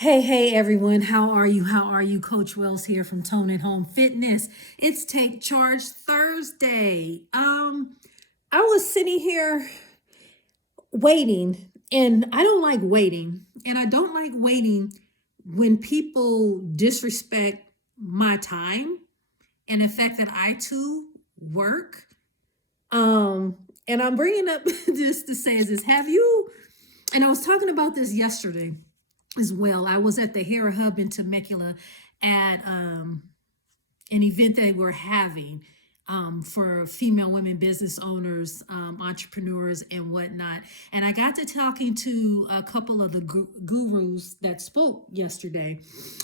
Hey everyone, how are you? How are you? Coach Wells here from Tone at Home Fitness. It's Take Charge Thursday. I was sitting here waiting, and I don't like waiting, and I don't like waiting when people disrespect my time and the fact that I too work. Um, and I'm bringing up this to say is this: Have you? And I was talking about this yesterday as well. I was at the Hera Hub in Temecula at an event they were having for female women business owners, entrepreneurs, and whatnot. And I got to talking to a couple of the gurus that spoke yesterday.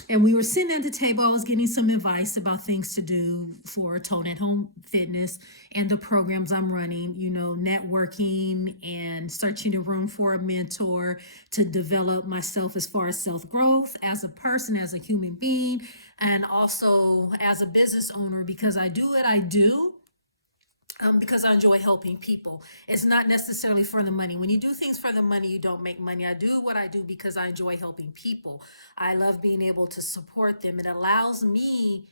And we were sitting at the table. I was getting some advice about things to do for Tone at Home Fitness and the programs I'm running, networking and searching the room for a mentor to develop myself as far as self growth as a person, as a human being, and also as a business owner because I do what I do. Because I enjoy helping people. It's not necessarily for the money. When you do things for the money, you don't make money. I do what I do because I enjoy helping people. I love being able to support them. It allows me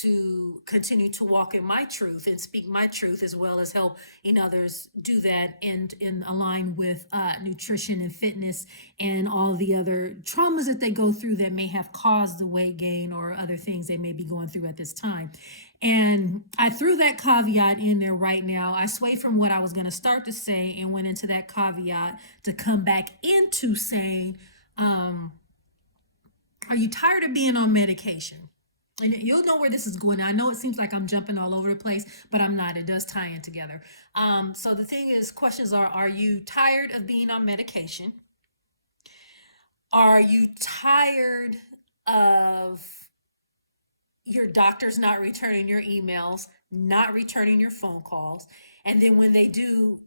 to continue to walk in my truth and speak my truth as well as help others do that and in align with nutrition and fitness and all the other traumas that they go through that may have caused the weight gain or other things they may be going through at this time. And I threw that caveat in there right now. I swayed from what I was going to start to say and went into that caveat to come back into saying, are you tired of being on medication? And you'll know where this is going. I know it seems like I'm jumping all over the place, but I'm not. It does tie in together. So the thing is, questions are you tired of being on medication? Are you tired of your doctor's not returning your emails, not returning your phone calls? And then when they do,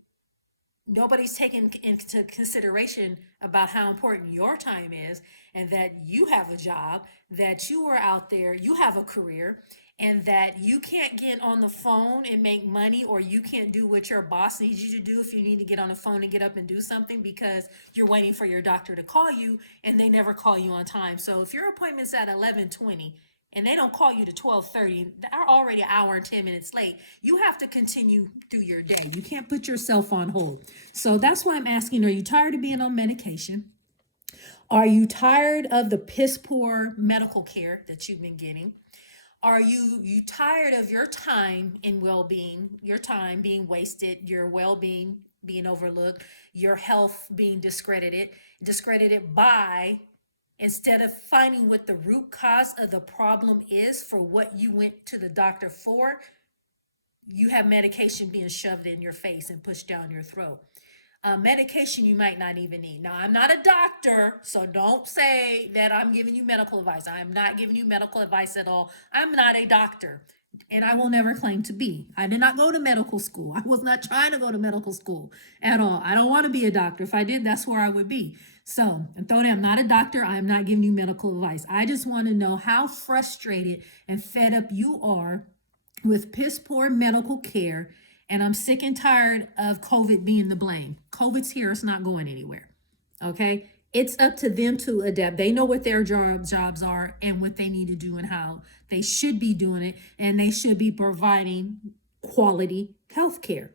nobody's taking into consideration about how important your time is and that you have a job, that you are out there, you have a career, and that you can't get on the phone and make money, or you can't do what your boss needs you to do if you need to get on the phone and get up and do something because you're waiting for your doctor to call you and they never call you on time. So if your appointment's at 11:20 and they don't call you to 12:30, they're already an hour and 10 minutes late. You have to continue through your day. You can't put yourself on hold. So that's why I'm asking, are you tired of being on medication? Are you tired of the piss poor medical care that you've been getting? Are you tired of your time in well-being, your time being wasted, your well-being being overlooked, your health being discredited by, instead of finding what the root cause of the problem is for what you went to the doctor for, you have medication being shoved in your face and pushed down your throat. Medication you might not even need. Now, I'm not a doctor, so don't say that I'm giving you medical advice. I'm not giving you medical advice at all. I'm not a doctor, and I will never claim to be. I did not go to medical school. I was not trying to go to medical school at all. I don't want to be a doctor. If I did, that's where I would be. So, Anthony, I'm not a doctor. I am not giving you medical advice. I just want to know how frustrated and fed up you are with piss poor medical care. And I'm sick and tired of COVID being the blame. COVID's here, it's not going anywhere. Okay? It's up to them to adapt. They know what their jobs are and what they need to do and how they should be doing it. And they should be providing quality health care.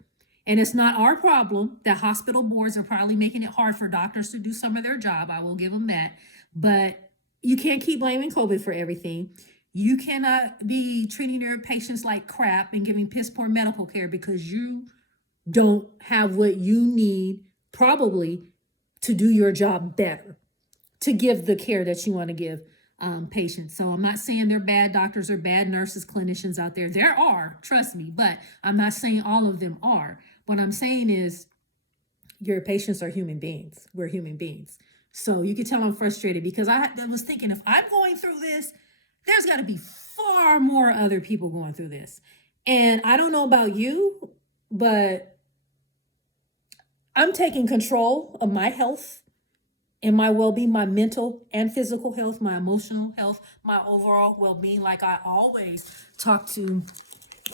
And it's not our problem that hospital boards are probably making it hard for doctors to do some of their job. I will give them that. But you can't keep blaming COVID for everything. You cannot be treating your patients like crap and giving piss poor medical care because you don't have what you need probably to do your job better, to give the care that you want to give patients. So I'm not saying they're bad doctors or bad nurses, clinicians out there. There are, trust me, but I'm not saying all of them are. What I'm saying is your patients are human beings. We're human beings. So you can tell I'm frustrated because I was thinking, if I'm going through this, there's got to be far more other people going through this. And I don't know about you, but I'm taking control of my health and my well-being, my mental and physical health, my emotional health, my overall well-being, like I always talk to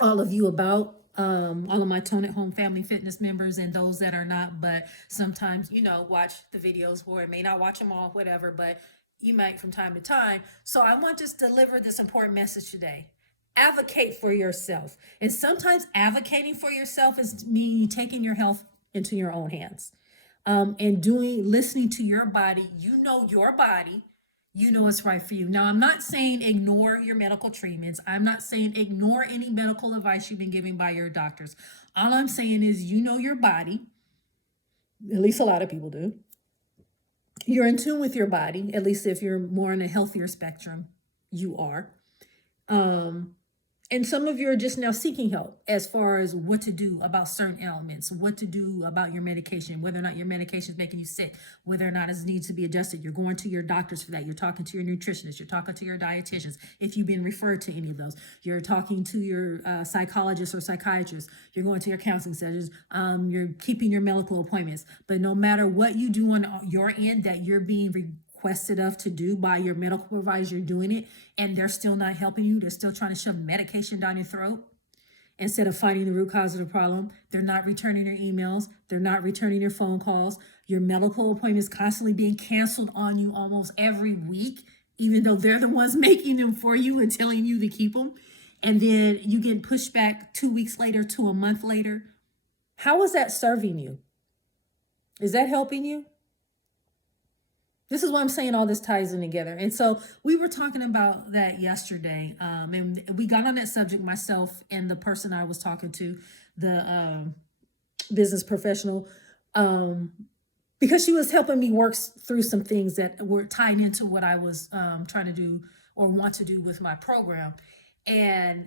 all of you about, all of my Tone at Home family fitness members and those that are not, but sometimes, watch the videos or may not watch them all, whatever, but you might from time to time. So I want to deliver this important message today. Advocate for yourself. And sometimes advocating for yourself is meaning taking your health into your own hands. And listening to your body. You know your body. You know what's right for you. Now, I'm not saying ignore your medical treatments. I'm not saying ignore any medical advice you've been given by your doctors. All I'm saying is you know your body. At least a lot of people do. You're in tune with your body, at least if you're more on a healthier spectrum, you are. And some of you are just now seeking help as far as what to do about certain ailments, what to do about your medication, whether or not your medication is making you sick, whether or not it needs to be adjusted. You're going to your doctors for that. You're talking to your nutritionist. You're talking to your dietitians. If you've been referred to any of those, you're talking to your psychologist or psychiatrist. You're going to your counseling sessions. You're keeping your medical appointments. But no matter what you do on your end that you're being requested of to do by your medical providers, you're doing it, and they're still not helping you. They're still trying to shove medication down your throat instead of finding the root cause of the problem. They're not returning your emails. They're not returning your phone calls. Your medical appointments constantly being canceled on you almost every week, even though they're the ones making them for you and telling you to keep them. And then you get pushed back 2 weeks later to a month later. How is that serving you? Is that helping you? This is why I'm saying all this ties in together. And so we were talking about that yesterday. And we got on that subject, myself and the person I was talking to, the business professional, because she was helping me work through some things that were tied into what I was trying to do or want to do with my program. And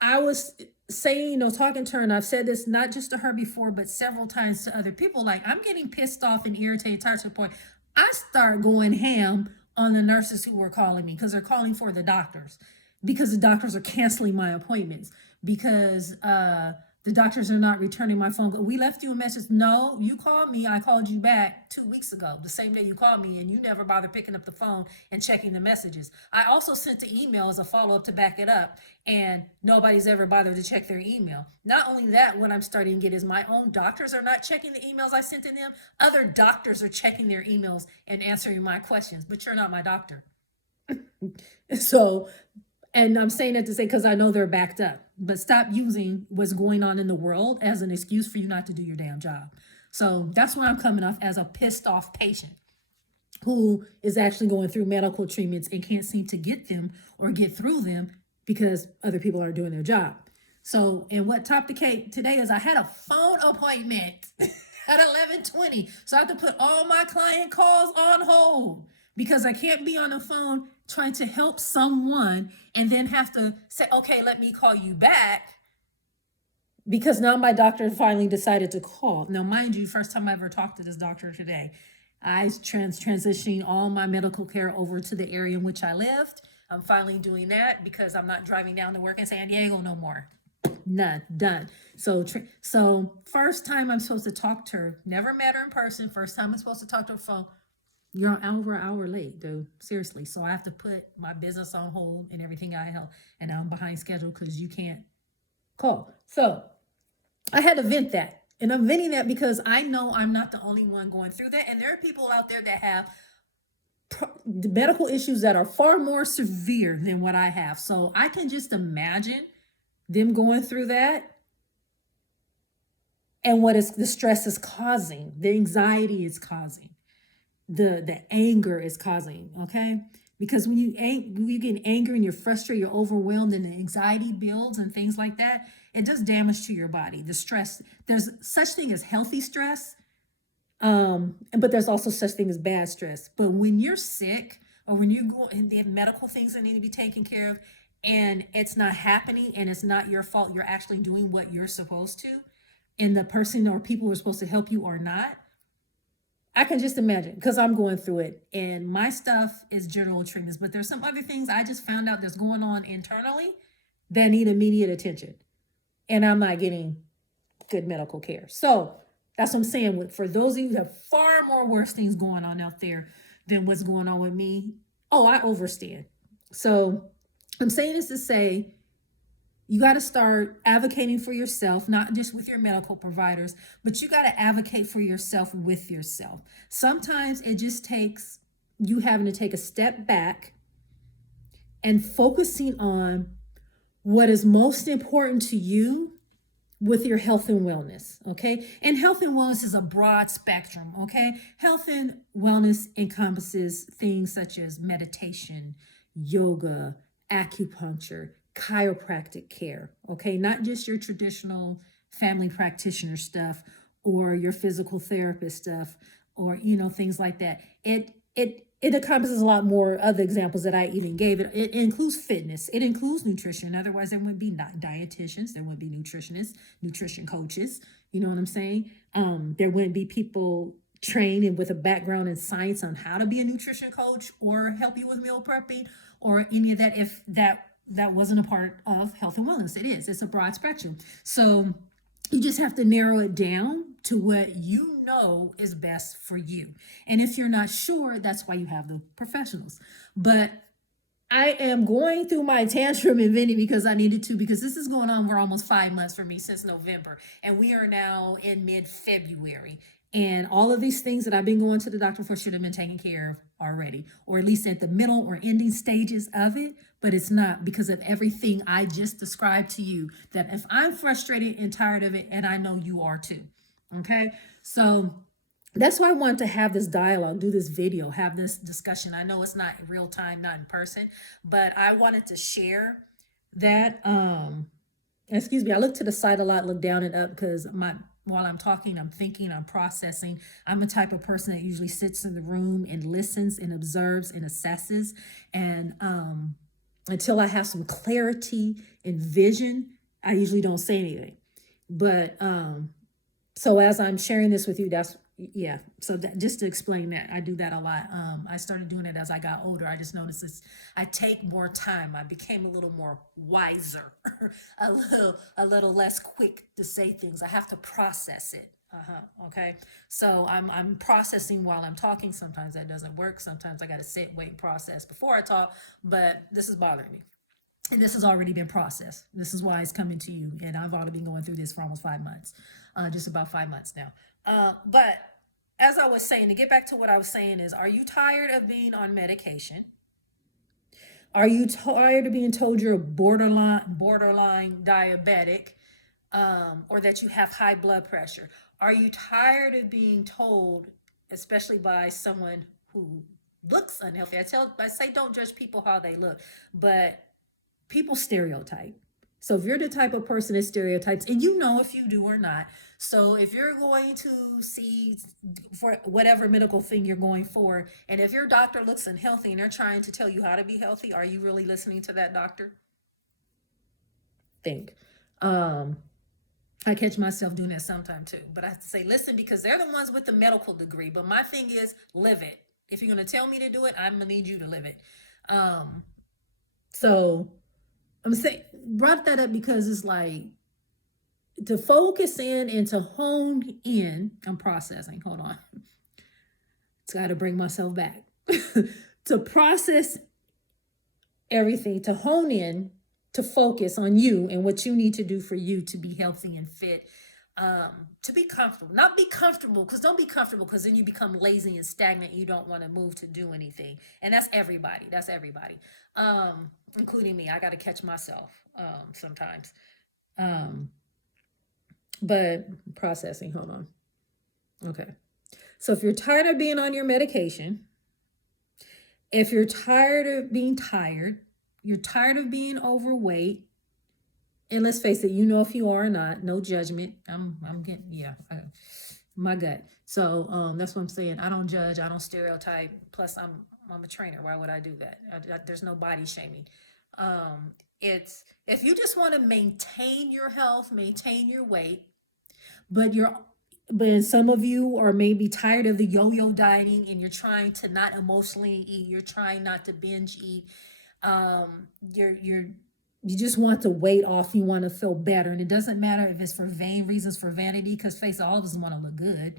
I was saying, talking to her, and I've said this not just to her before, but several times to other people, like, I'm getting pissed off and irritated to the point I start going ham on the nurses who were calling me because they're calling for the doctors, because the doctors are canceling my appointments, because the doctors are not returning my phone call. We left you a message. No, you called me. I called you back 2 weeks ago, the same day you called me, and you never bothered picking up the phone and checking the messages. I also sent the email as a follow-up to back it up, and nobody's ever bothered to check their email. Not only that, what I'm starting to get is my own doctors are not checking the emails I sent to them. Other doctors are checking their emails and answering my questions, but you're not my doctor. So, and I'm saying that to say, because I know they're backed up, but stop using what's going on in the world as an excuse for you not to do your damn job. So that's where I'm coming off, as a pissed off patient who is actually going through medical treatments and can't seem to get them or get through them because other people aren't doing their job. So, and what topped the cake today is I had a phone appointment at 11:20. So I have to put all my client calls on hold because I can't be on the phone trying to help someone and then have to say, okay, let me call you back, because now my doctor finally decided to call. Now, mind you, first time I ever talked to this doctor today. I transitioning all my medical care over to the area in which I lived. I'm finally doing that because I'm not driving down to work in San Diego no more. None, done. So first time I'm supposed to talk to her, never met her in person. First time I'm supposed to talk to her phone. You're over an hour late, dude. Seriously. So I have to put my business on hold and everything I held, and I'm behind schedule because you can't call. So I had to vent that. And I'm venting that because I know I'm not the only one going through that. And there are people out there that have medical issues that are far more severe than what I have. So I can just imagine them going through that and what is the stress is causing, the anxiety is causing, the anger is causing, okay? Because when you get angry and you're frustrated, you're overwhelmed, and the anxiety builds and things like that, it does damage to your body. The stress, there's such thing as healthy stress, but there's also such thing as bad stress. But when you're sick, or when you go and they have medical things that need to be taken care of, and it's not happening, and it's not your fault, you're actually doing what you're supposed to, and the person or people who are supposed to help you are not, I can just imagine, because I'm going through it, and my stuff is general treatments, but there's some other things I just found out that's going on internally that need immediate attention, and I'm not getting good medical care. So that's what I'm saying. For those of you who have far more worse things going on out there than what's going on with me, I overstand. So I'm saying this to say, you got to start advocating for yourself, not just with your medical providers, but you got to advocate for yourself with yourself. Sometimes it just takes you having to take a step back and focusing on what is most important to you with your health and wellness, okay? And health and wellness is a broad spectrum, okay? Health and wellness encompasses things such as meditation, yoga, acupuncture, chiropractic care, okay? Not just your traditional family practitioner stuff or your physical therapist stuff or, things like that. It encompasses a lot more other examples that I even gave. It includes fitness. It includes nutrition. Otherwise, there wouldn't be not dietitians. There wouldn't be nutritionists, nutrition coaches. You know what I'm saying? There wouldn't be people trained and with a background in science on how to be a nutrition coach or help you with meal prepping or any of that if that wasn't a part of health and wellness. It is. It's a broad spectrum. So you just have to narrow it down to what you know is best for you. And if you're not sure, that's why you have the professionals. But I am going through my tantrum and venting because I needed to, because this is going on for almost 5 months for me since November. And we are now in mid-February. And all of these things that I've been going to the doctor for should have been taken care of already, or at least at the middle or ending stages of it. But it's not, because of everything I just described to you, that if I'm frustrated and tired of it, and I know you are too. Okay. So that's why I wanted to have this dialogue, do this video, have this discussion. I know it's not real time, not in person, but I wanted to share that. Excuse me, I look to the side a lot, look down and up, because while I'm talking, I'm thinking, I'm processing. I'm a type of person that usually sits in the room and listens and observes and assesses. And until I have some clarity and vision, I usually don't say anything. But so as I'm sharing this with you, so just to explain that, I do that a lot. I started doing it as I got older. I just noticed this. I take more time. I became a little more wiser, a little less quick to say things. I have to process it. Okay. So I'm processing while I'm talking. Sometimes that doesn't work. Sometimes I got to sit, wait, process before I talk. But this is bothering me. And this has already been processed. This is why it's coming to you. And I've already been going through this for almost 5 months, just about 5 months now. But as I was saying, to get back to what I was saying is, are you tired of being on medication? Are you tired of being told you're borderline diabetic, or that you have high blood pressure? Are you tired of being told, especially by someone who looks unhealthy? I say don't judge people how they look, but people stereotype. So if you're the type of person that stereotypes, and you know if you do or not, so if you're going to see for whatever medical thing you're going for, and if your doctor looks unhealthy and they're trying to tell you how to be healthy, are you really listening to that doctor? Think. I catch myself doing that sometimes too, but I have to say, listen, because they're the ones with the medical degree. But my thing is, live it. If you're going to tell me to do it, I'm going to need you to live it. So I'm saying, brought that up because it's like, to focus in and to hone in. I'm processing. Hold on. It's got to bring myself back. To process everything, to hone in, to focus on you and what you need to do for you to be healthy and fit, to be comfortable. Not be comfortable, because don't be comfortable, because then you become lazy and stagnant. You don't want to move to do anything. And that's everybody. That's everybody, including me. I got to catch myself sometimes. But processing, hold on. Okay. So if you're tired of being on your medication, if you're tired of being tired, you're tired of being overweight, and let's face it, you know if you are or not, no judgment. I'm getting, my gut. So that's what I'm saying. I don't judge. I don't stereotype. Plus, I'm a trainer. Why would I do that? There's no body shaming. It's, if you just want to maintain your health, maintain your weight, but some of you are maybe tired of the yo-yo dieting, and you're trying to not emotionally eat. You're trying not to binge eat. You just want to weight off. You want to feel better, and it doesn't matter if it's for vain reasons, for vanity, because face all of us want to look good.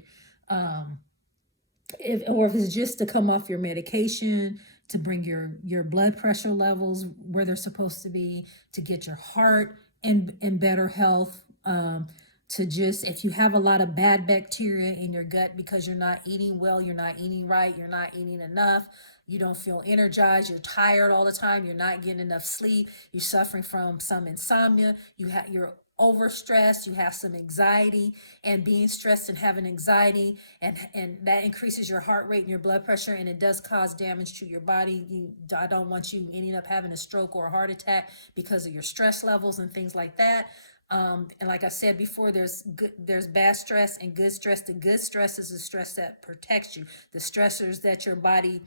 If it's just to come off your medication, to bring your blood pressure levels where they're supposed to be, to get your heart in better health, to just, if you have a lot of bad bacteria in your gut because you're not eating well, you're not eating right, you're not eating enough, you don't feel energized, you're tired all the time, you're not getting enough sleep, you're suffering from some insomnia, you're overstressed, you have some anxiety, and being stressed and having anxiety, and that increases your heart rate and your blood pressure, and it does cause damage to your body. I don't want you ending up having a stroke or a heart attack because of your stress levels and things like that. And like I said before, there's bad stress and good stress. The good stress is the stress that protects you. The stressors that your body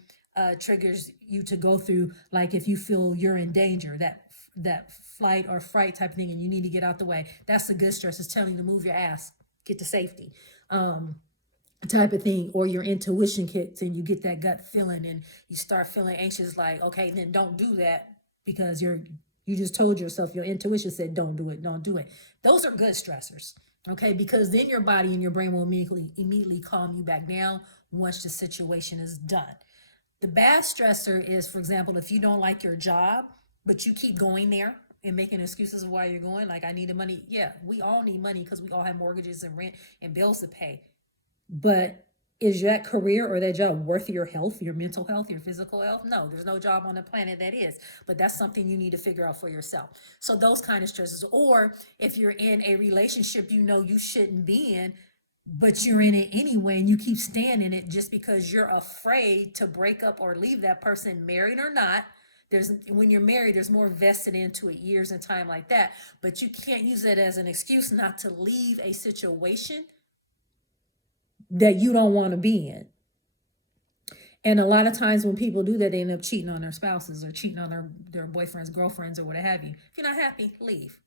triggers you to go through, like if you feel you're in danger, that flight or fright type of thing, and you need to get out the way. That's the good stress. It's telling you to move your ass, get to safety. Type of thing, or your intuition kicks and you get that gut feeling and you start feeling anxious, like, okay, then don't do that because you just told yourself, your intuition said don't do it, don't do it. Those are good stressors, okay, because then your body and your brain will immediately calm you back down once the situation is done. The bad stressor is, for example, if you don't like your job but you keep going there and making excuses of why you're going, like, I need the money. Yeah, we all need money because we all have mortgages and rent and bills to pay. But is that career or that job worth your health, your mental health, your physical health? No, there's no job on the planet that is. But that's something you need to figure out for yourself. So those kind of stresses. Or if you're in a relationship you know you shouldn't be in, but you're in it anyway and you keep staying in it just because you're afraid to break up or leave that person, married or not. When you're married, there's more vested into it, years and time like that. But you can't use that as an excuse not to leave a situation that you don't want to be in. And a lot of times when people do that, they end up cheating on their spouses or cheating on their boyfriends, girlfriends, or what have you. If you're not happy, leave.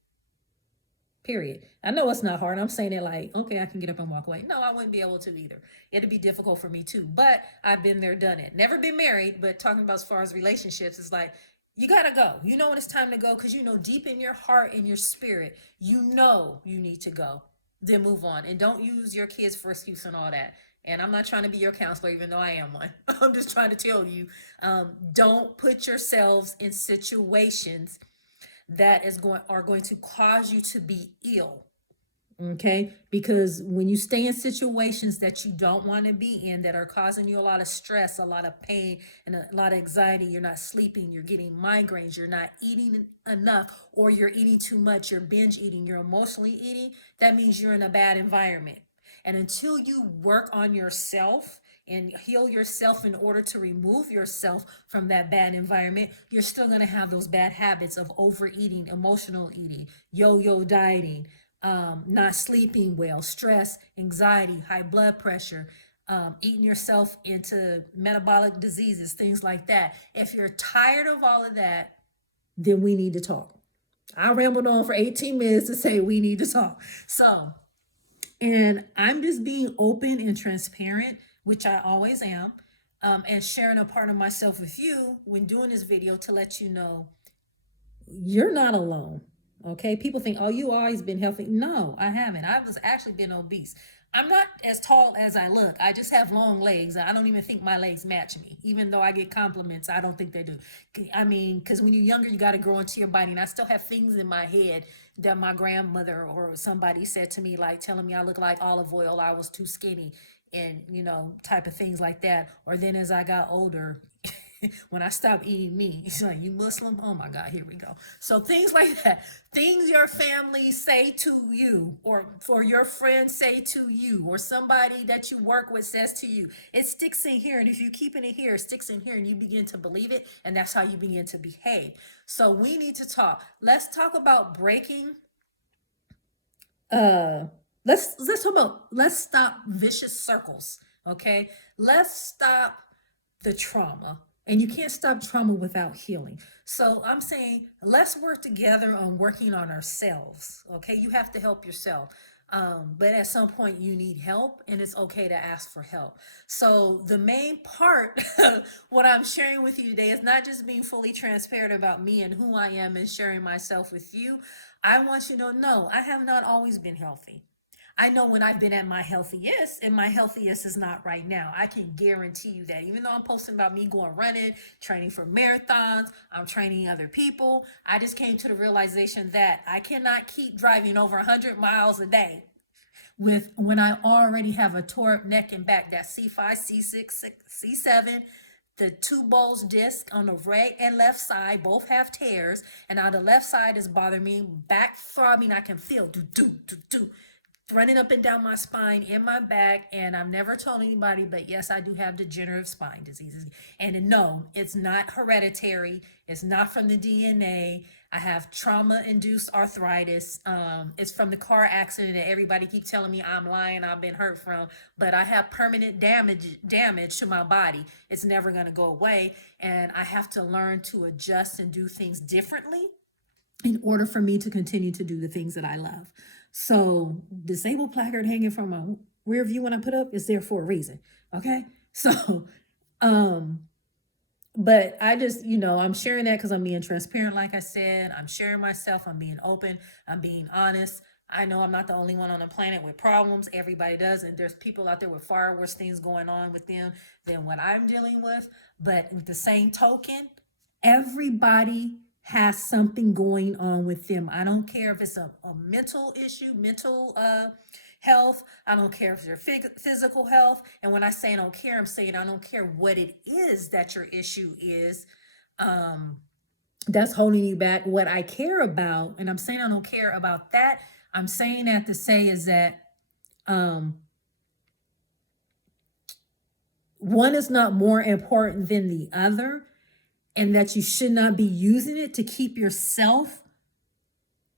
Period. I know it's not hard. I'm saying it like, okay, I can get up and walk away. No, I wouldn't be able to either. It'd be difficult for me too. But I've been there, done it. Never been married, but talking about as far as relationships, it's like, you gotta go. You know when it's time to go because you know deep in your heart and your spirit, you know you need to go. Then move on. And don't use your kids for excuse and all that. And I'm not trying to be your counselor, even though I am one. I'm just trying to tell you, don't put yourselves in situations that are going to cause you to be ill. Okay, because when you stay in situations that you don't want to be in, that are causing you a lot of stress, a lot of pain, and a lot of anxiety, you're not sleeping, you're getting migraines, you're not eating enough, or you're eating too much, you're binge eating, you're emotionally eating, that means you're in a bad environment. And until you work on yourself and heal yourself in order to remove yourself from that bad environment, you're still going to have those bad habits of overeating, emotional eating, yo-yo dieting, not sleeping well, stress, anxiety, high blood pressure, eating yourself into metabolic diseases, things like that. If you're tired of all of that, then we need to talk. I rambled on for 18 minutes to say we need to talk. So, and I'm just being open and transparent, which I always am, and sharing a part of myself with you when doing this video to let you know you're not alone. Okay, people think, oh, you always been healthy. No, I haven't. I've actually been obese. I'm not as tall as I look. I just have long legs. I don't even think my legs match me. Even though I get compliments, I don't think they do. I mean, because when you're younger, you got to grow into your body. And I still have things in my head that my grandmother or somebody said to me, like telling me I look like olive oil, I was too skinny, and, type of things like that. Or then as I got older, when I stopped eating meat, he's like, you Muslim? Oh my God, here we go. So things like that, things your family say to you, or for your friends say to you, or somebody that you work with says to you, it sticks in here. And if you keep it in here, it sticks in here and you begin to believe it. And that's how you begin to behave. So we need to talk. Let's talk about breaking. Let's talk about, let's stop vicious circles. Okay. Let's stop the trauma. And you can't stop trauma without healing. So I'm saying, let's work together on working on ourselves. Okay, you have to help yourself. But at some point you need help, and it's okay to ask for help. So the main part, what I'm sharing with you today, is not just being fully transparent about me and who I am and sharing myself with you. I want you to know, I have not always been healthy. I know when I've been at my healthiest, and my healthiest is not right now. I can guarantee you that. Even though I'm posting about me going running, training for marathons, I'm training other people, I just came to the realization that I cannot keep driving over 100 miles a day with when I already have a tore up neck and back. That C5, C6, C7, the two bulge disc on the right and left side both have tears, and now the left side is bothering me, back throbbing. I can feel do do do do running up and down my spine, in my back, and I've never told anybody, but yes, I do have degenerative spine diseases. And no, it's not hereditary. It's not from the DNA. I have trauma-induced arthritis. It's from the car accident that everybody keep telling me I'm lying, I've been hurt from, but I have permanent damage to my body. It's never going to go away, and I have to learn to adjust and do things differently in order for me to continue to do the things that I love. So disabled placard hanging from my rear view when I put up is there for a reason. Okay. So, but I just, I'm sharing that because I'm being transparent. Like I said, I'm sharing myself. I'm being open. I'm being honest. I know I'm not the only one on the planet with problems. Everybody does. And there's people out there with far worse things going on with them than what I'm dealing with. But with the same token, everybody has something going on with them. I don't care if it's a mental issue, mental health. I don't care if it's your physical health. And when I say I don't care, I'm saying I don't care what it is that your issue is. That's holding you back. What I care about, and I'm saying I don't care about that, I'm saying that to say is that one is not more important than the other, and that you should not be using it to keep yourself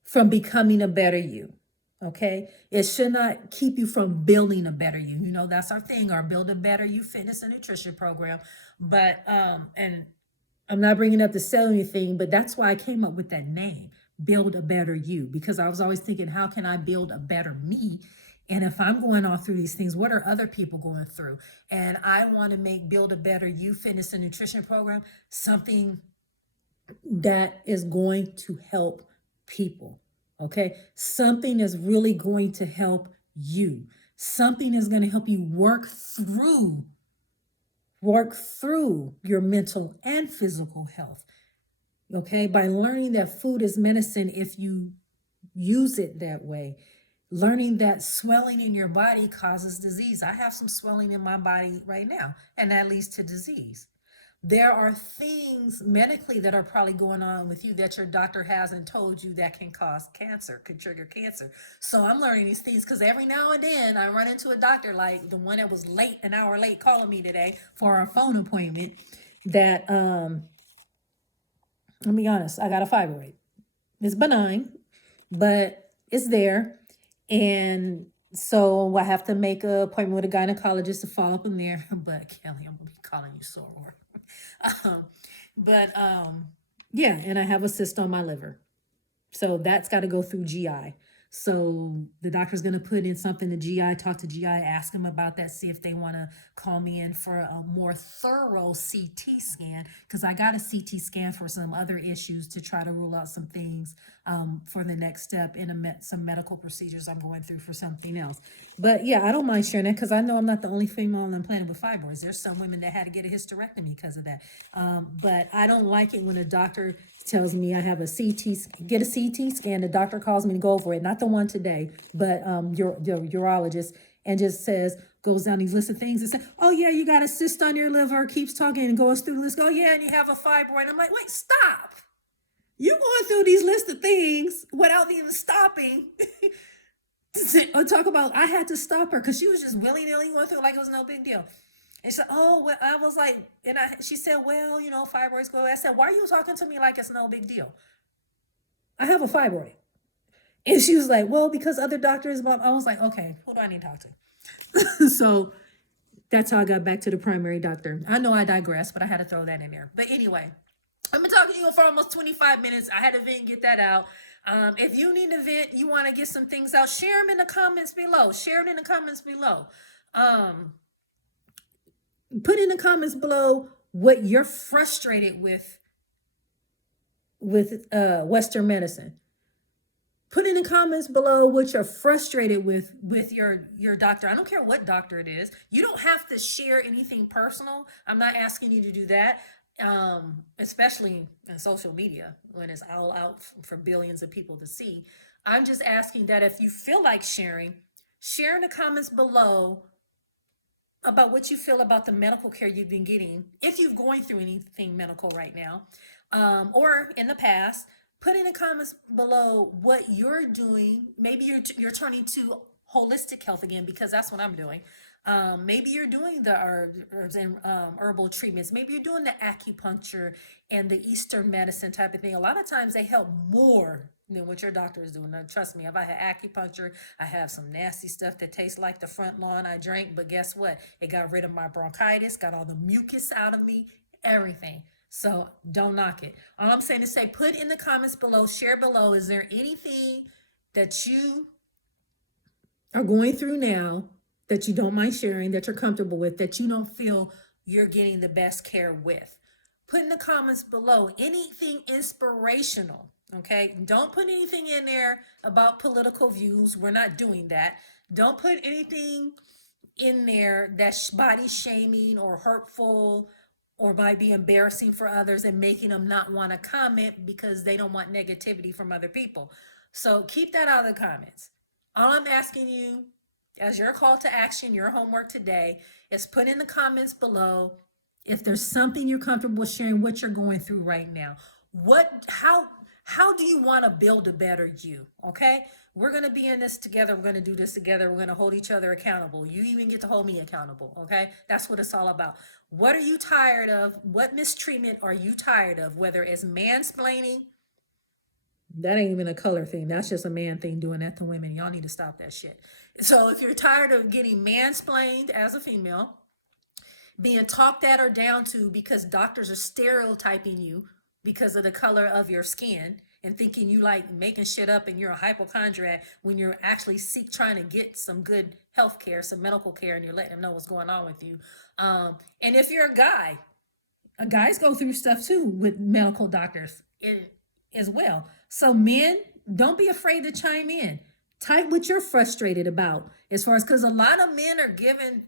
from becoming a better you. Okay. It should not keep you from building a better you. That's our thing, our Build a Better You fitness and nutrition program. But, and I'm not bringing up to sell anything, but that's why I came up with that name, Build a Better You, because I was always thinking, how can I build a better me? And if I'm going all through these things, what are other people going through? And I want to make Build a Better You fitness and nutrition program something that is going to help people. Okay. Something is really going to help you. Something is going to help you work through your mental and physical health. Okay. By learning that food is medicine if you use it that way. Learning that swelling in your body causes disease. I have some swelling in my body right now, and that leads to disease. There are things medically that are probably going on with you that your doctor hasn't told you that can cause cancer, could trigger cancer. So I'm learning these things because every now and then I run into a doctor, like the one that was late, an hour late, calling me today for our phone appointment, that, let me be honest, I got a fibroid. It's benign, but it's there. And so I have to make an appointment with a gynecologist to follow up in there. But Kelly, I'm gonna be calling you sore. Yeah, and I have a cyst on my liver. So that's got to go through GI. So the doctor's going to put in something to GI, talk to GI, ask them about that, see if they want to call me in for a more thorough CT scan, because I got a CT scan for some other issues to try to rule out some things for the next step in some medical procedures I'm going through for something else. But yeah, I don't mind sharing that because I know I'm not the only female on the planet with fibroids. There's some women that had to get a hysterectomy because of that. But I don't like it when a doctor tells me I have get a CT scan. The doctor calls me to go over it, not the one today, but your urologist, and just goes down these list of things and says, oh yeah, you got a cyst on your liver, keeps talking and goes through the list. Oh yeah, and you have a fibroid. I'm like, wait, stop. You're going through these list of things without even stopping. Or talk about, I had to stop her because she was just willy-nilly going through it like it was no big deal. And she said, oh, well, I was like, she said, well, fibroids go. I said, why are you talking to me like it's no big deal? I have a fibroid. And she was like, well, because other doctors, I was like, okay, who do I need to talk to? So that's how I got back to the primary doctor. I know I digress, but I had to throw that in there. But anyway, I've been talking to you for almost 25 minutes. I had to vent and get that out. If you need to vent, you want to get some things out, share them in the comments below. Share it in the comments below. Put in the comments below what you're frustrated with Western medicine. Put in the comments below what you're frustrated with your doctor. I don't care what doctor it is. You don't have to share anything personal. I'm not asking you to do that, especially in social media when it's all out for billions of people to see. I'm just asking that if you feel like sharing Share in the comments below about what you feel about the medical care you've been getting, if you're going through anything medical right now, or in the past. Put in the comments below what you're doing. Maybe you're turning to holistic health again, because that's what I'm doing. Maybe you're doing the herbs and herbal treatments. Maybe you're doing the acupuncture and the Eastern medicine type of thing. A lot of times they help more than what your doctor is doing. Now, trust me, if I had acupuncture, I have some nasty stuff that tastes like the front lawn I drank, but guess what? It got rid of my bronchitis, got all the mucus out of me, everything. So don't knock it. All I'm saying is say, put in the comments below, share below. Is there anything that you are going through now that you don't mind sharing, that you're comfortable with, that you don't feel you're getting the best care with? Put in the comments below anything inspirational. Okay, don't put anything in there about political views. We're not doing that. Don't put anything in there that's body shaming or hurtful or might be embarrassing for others and making them not want to comment because they don't want negativity from other people. So keep that out of the comments. All I'm asking you, as your call to action, your homework today, is put in the comments below if there's something you're comfortable sharing, what you're going through right now. How do you want to build a better you? Okay, we're going to be in this together. We're going to do this together. We're going to hold each other accountable. You even get to hold me accountable. Okay, that's what it's all about. What are you tired of? What mistreatment are you tired of? Whether it's mansplaining, that ain't even a color thing. That's just a man thing doing that to women. Y'all need to stop that shit. So if you're tired of getting mansplained as a female, being talked at or down to because doctors are stereotyping you because of the color of your skin and thinking you like making shit up and you're a hypochondriac when you're actually trying to get some good health care, some medical care, and you're letting them know what's going on with you. And if you're a guy, guys go through stuff too with medical doctors as well. So men, don't be afraid to chime in. Type what you're frustrated about, as far as, because a lot of men are given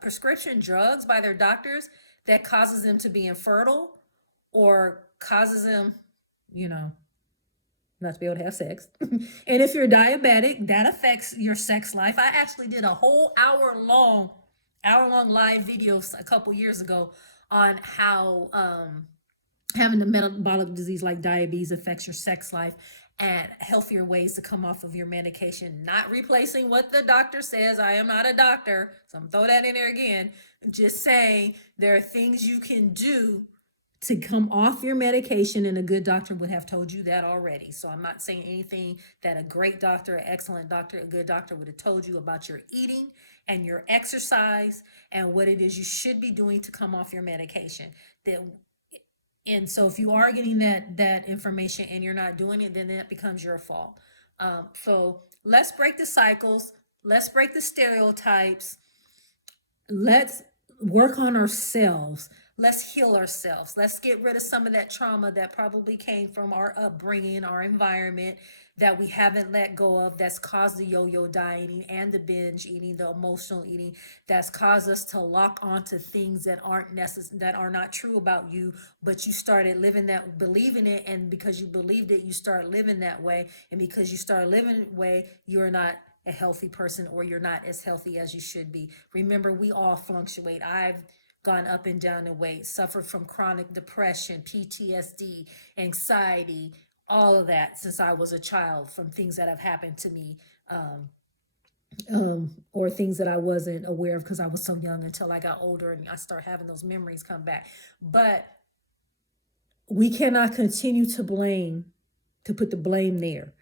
prescription drugs by their doctors that causes them to be infertile or causes them, you know, not to be able to have sex. And if you're diabetic, that affects your sex life. I actually did a whole hour long live video a couple years ago on how having a metabolic disease like diabetes affects your sex life and healthier ways to come off of your medication, not replacing what the doctor says. I am not a doctor, so I'm throw that in there again. Just saying there are things you can do to come off your medication, and a good doctor would have told you that already. So I'm not saying anything that a great doctor, an excellent doctor, a good doctor would have told you about your eating and your exercise and what it is you should be doing to come off your medication. And so if you are getting that information and you're not doing it, then that becomes your fault. So let's break the cycles. Let's break the stereotypes. Let's work on ourselves. Let's heal ourselves. Let's get rid of some of that trauma that probably came from our upbringing, our environment, that we haven't let go of, that's caused the yo-yo dieting and the binge eating, the emotional eating, that's caused us to lock onto things that aren't necessary, that are not true about you, but you started living that, believing it, and because you believed it, you start living that way, and because you start living that way, you're not a healthy person, or you're not as healthy as you should be. Remember, we all fluctuate. I've gone up and down in weight, suffered from chronic depression, PTSD, anxiety, all of that since I was a child, from things that have happened to me, or things that I wasn't aware of because I was so young until I got older and I start having those memories come back. But we cannot continue to put the blame there.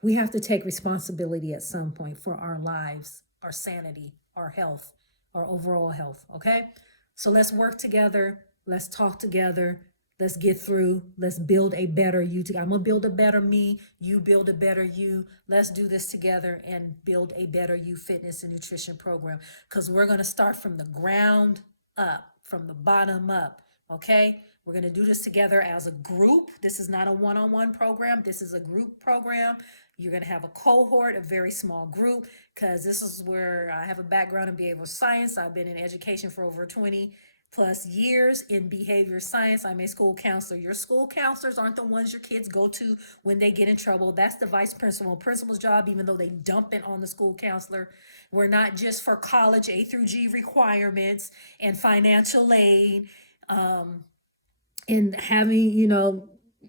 We have to take responsibility at some point for our lives, our sanity, our health, our overall health. Okay? So let's work together. Let's talk together. Let's get through. Let's build a better you. I'm going to build a better me. You build a better you. Let's do this together and build a better you fitness and nutrition program, because we're going to start from the ground up, from the bottom up. Okay? We're going to do this together as a group. This is not a one-on-one program. This is a group program. You're going to have a cohort, a very small group, because this is where I have a background in behavioral science. I've been in education for over 20 plus years in behavior science. I'm a school counselor. Your school counselors aren't the ones your kids go to when they get in trouble. That's the vice principal. Principal's job, even though they dump it on the school counselor. We're not just for college A through G requirements and financial aid, and having,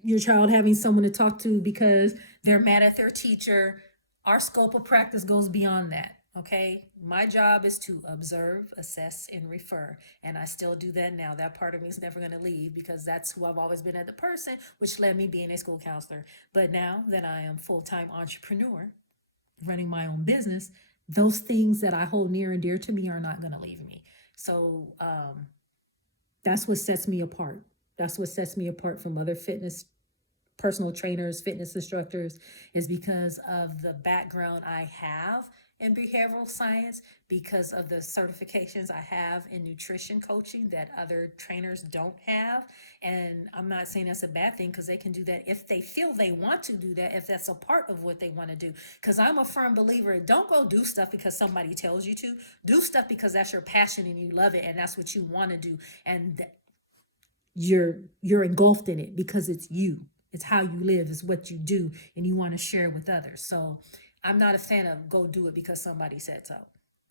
your child having someone to talk to because they're mad at their teacher. Our scope of practice goes beyond that. Okay. My job is to observe, assess, and refer. And I still do that now. That part of me is never going to leave because that's who I've always been as a person, which led me being a school counselor. But now that I am full-time entrepreneur, running my own business, those things that I hold near and dear to me are not going to leave me. So that's what sets me apart. That's what sets me apart from other personal trainers, fitness instructors, is because of the background I have in behavioral science, because of the certifications I have in nutrition coaching that other trainers don't have. And I'm not saying that's a bad thing because they can do that if they feel they want to do that, if that's a part of what they want to do. Because I'm a firm believer, don't go do stuff because somebody tells you to. Do stuff because that's your passion and you love it and that's what you want to do. And you're engulfed in it because it's you. It's how you live, it's what you do, and you want to share it with others. So I'm not a fan of go do it because somebody said so.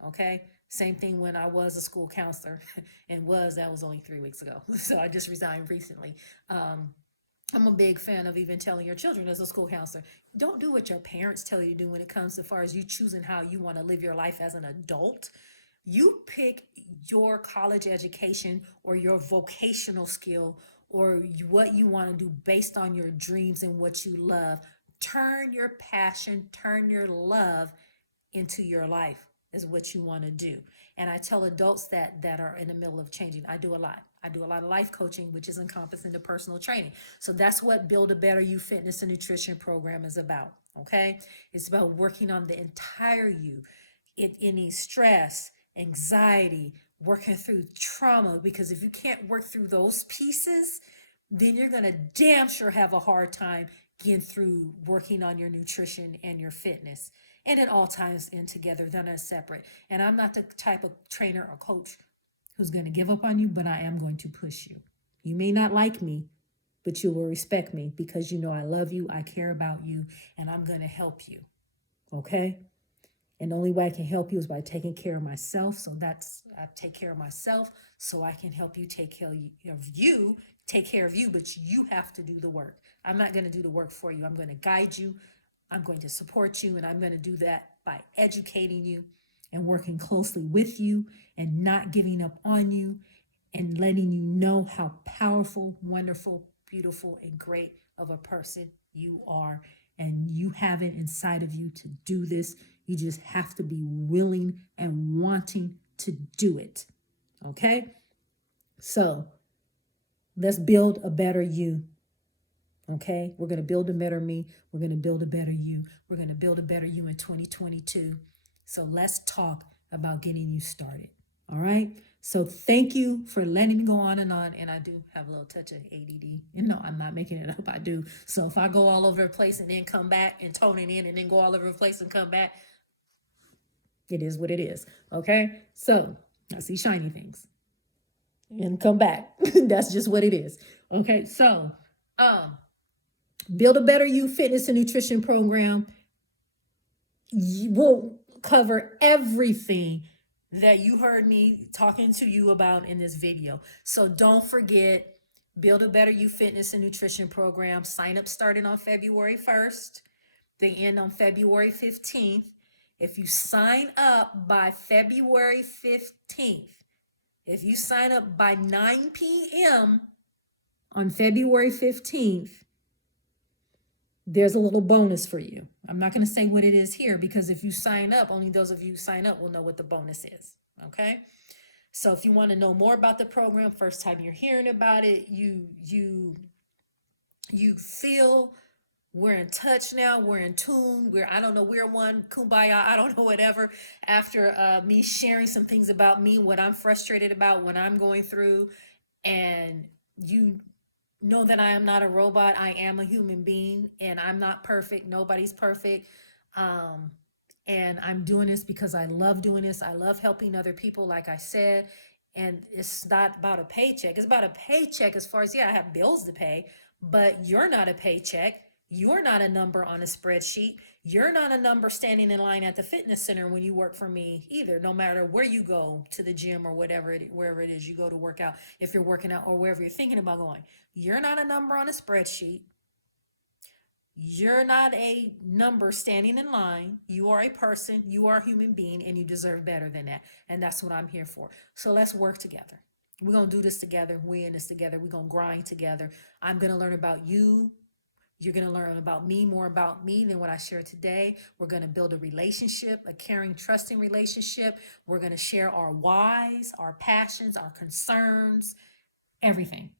Okay. Same thing when I was a school counselor and that was only 3 weeks ago. So I just resigned recently. I'm a big fan of even telling your children as a school counselor, don't do what your parents tell you to do when it comes to far as you choosing how you want to live your life as an adult. You pick your college education or your vocational skill or what you want to do based on your dreams and what you love. Turn your passion, turn your love into your life is what you want to do. And I tell adults that are in the middle of changing. I do a lot. I do a lot of life coaching, which is encompassing the personal training. So that's what Build a Better You Fitness and Nutrition program is about. Okay. It's about working on the entire you, any stress, anxiety, working through trauma, because if you can't work through those pieces, then you're going to damn sure have a hard time getting through working on your nutrition and your fitness. And it all ties in together, they're not separate. And I'm not the type of trainer or coach who's going to give up on you, but I am going to push you. You may not like me, but you will respect me because you know I love you, I care about you, and I'm going to help you. Okay? And the only way I can help you is by taking care of myself. So I take care of myself so I can help you take care of you, take care of you, but you have to do the work. I'm not going to do the work for you. I'm going to guide you. I'm going to support you. And I'm going to do that by educating you and working closely with you and not giving up on you and letting you know how powerful, wonderful, beautiful, and great of a person you are. And you have it inside of you to do this. You just have to be willing and wanting to do it. Okay? So let's build a better you. Okay? We're going to build a better me. We're going to build a better you. We're going to build a better you in 2022. So let's talk about getting you started. All right? So thank you for letting me go on. And I do have a little touch of ADD. And no, I'm not making it up. I do. So if I go all over the place and then come back and tone it in and then go all over the place and come back, it is what it is. Okay? So I see shiny things and come back. That's just what it is. Okay? So, Build a Better You Fitness and Nutrition program will cover everything that you heard me talking to you about in this video. So don't forget, Build a Better You Fitness and Nutrition program. Sign up starting on February 1st. They end on February 15th. If you sign up by February 15th, if you sign up by 9 p.m. on February 15th, there's a little bonus for you. I'm not going to say what it is here because if you sign up, only those of you who sign up will know what the bonus is. Okay? So if you want to know more about the program, first time you're hearing about it, you feel we're in touch now, we're in tune, I don't know, we're one, kumbaya, I don't know, whatever, after me sharing some things about me, what I'm frustrated about, what I'm going through, and you know that I am not a robot. I am a human being and I'm not perfect. Nobody's perfect. And I'm doing this because I love doing this. I love helping other people, like I said. And it's not about a paycheck. It's about a paycheck as far as, yeah, I have bills to pay, but you're not a paycheck. You're not a number on a spreadsheet. You're not a number standing in line at the fitness center when you work for me either, no matter where you go to the gym or wherever it is you go to work out, if you're working out or wherever you're thinking about going. You're not a number on a spreadsheet. You're not a number standing in line. You are a person, you are a human being, and you deserve better than that. And that's what I'm here for. So let's work together. We're going to do this together. We're in this together. We're going to grind together. I'm going to learn about you. You're going to learn about me, more about me than what I shared today. We're going to build a relationship, a caring, trusting relationship. We're going to share our whys, our passions, our concerns, everything.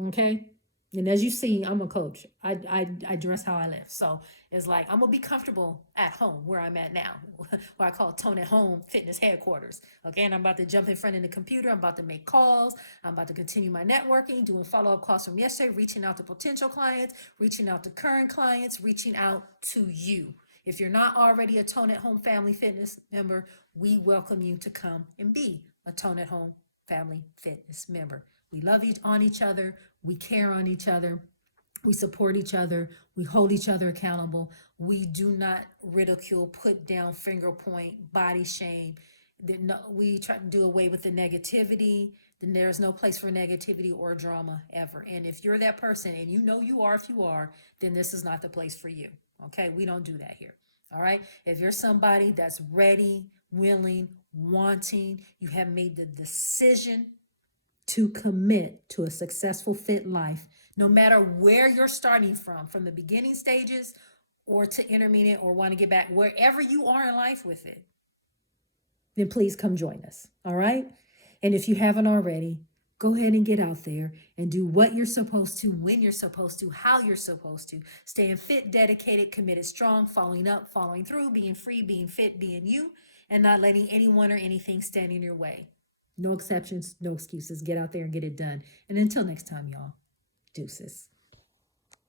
Okay. And as you see, I'm a coach. I dress how I live. So it's like I'm gonna be comfortable at home where I'm at now, where I call Tone at Home Fitness Headquarters. Okay, and I'm about to jump in front of the computer. I'm about to make calls. I'm about to continue my networking, doing follow-up calls from yesterday, reaching out to potential clients, reaching out to current clients, reaching out to you. If you're not already a Tone at Home Family Fitness member, we welcome you to come and be a Tone at Home Family Fitness member. We love on each other. We care on each other. We support each other. We hold each other accountable. We do not ridicule, put down, finger point, body shame. We try to do away with the negativity. Then there's no place for negativity or drama ever. And if you're that person, and you know you are, if you are, then this is not the place for you. Okay, we don't do that here. All right. If you're somebody that's ready, willing, wanting, you have made the decision to commit to a successful fit life, no matter where you're starting from the beginning stages or to intermediate, or want to get back wherever you are in life with it, then please come join us. All right. And if you haven't already, go ahead and get out there and do what you're supposed to, when you're supposed to, how you're supposed to. Staying fit, dedicated, committed, strong, following up, following through, being free, being fit, being you, and not letting anyone or anything stand in your way. No exceptions, no excuses. Get out there and get it done. And until next time, y'all, deuces.